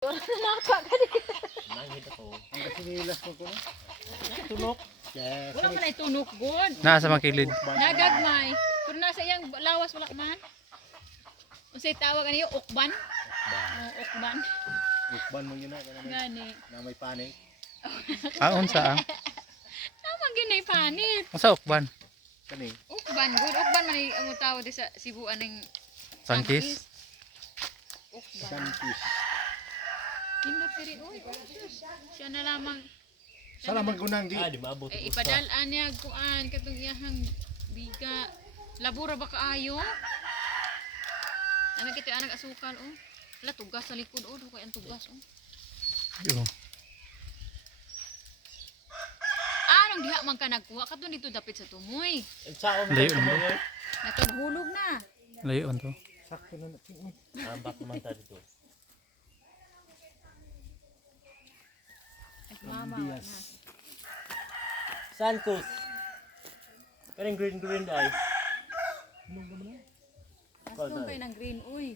Nangit ako. Ang kasinilas ko ko. Tunok. Yes. Wala man ay tunok good. Nasa makilid. Nagagmay. Pero nasa iyang lawas wala man. Unsay tawag ano yung ukban? Oh, ukban. Ukban mo yun na. Gani. Na may panik. Unsa ang? Naman ginay panit. Unsa ukban? Kani. Ukban good. Ukban man ay ang tawag di sa Cebuan ng Sangkis? Ukban. Sankis. Indot diri oy. Siya na lamang Salamat ko nang di. Di maabot. ipadalaan niya kuan katong iyahang biga. Labura ba kaayo? Ano kito anak asukal oh. Wala tugas sa likod oh, kay ang tugas oh. Yo. Anong diha man ka nagkuha kadto dito dapit sa tumoy. Sao mo Layo mo naman. yun? Nakaghulog na. Layon to. Sakto na natin. Ambak naman tayo dito. Ay mama na. Santos. Parang green ay. Asong kay ng green uy.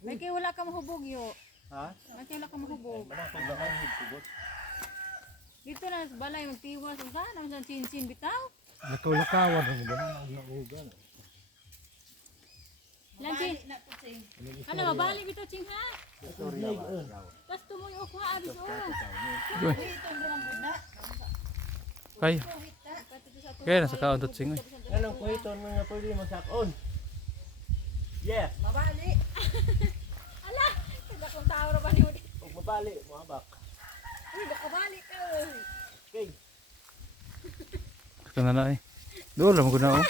May kay wala ka mahubog yo. Ha? May kay wala ka mahubog. Manakag na ang hibot. Dito na sa balay magtiwas ug sana sa sinsin bitaw. Lakaw-lakawan mo ba na naugan. Lansin. Ano mabalik bitaw ching ha? Kas tumoy og ha abis oh. Kay. Kaya nasa kaon tot sing. Anong kuhiton mo nga pwede masakon? Yeah. Mabali. Ala, kada kong tao ra ba ni mo? Huwag mabali, muhabak. Uy, baka balik ka. Okay. Ito na na eh. Doon lang ko na oh.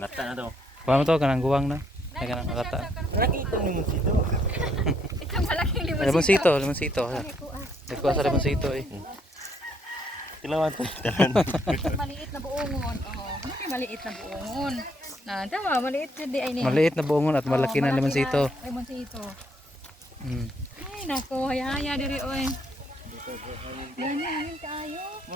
Nata na to. Paano to kanang guwang na? Ay kanang nakata. Nakita mo dito. Itong malaking limos. Limonsito, limonsito. Nagkuha sa limonsito eh. Tilawan to. Maliit na buongon. Oh, may maliit na buongon. Na, tama, maliit di ay ni. Maliit na buongon at malaki na limonsito. Limonsito. Mm. Ay, nako, haya-haya diri oy. Yan, yan, kayo.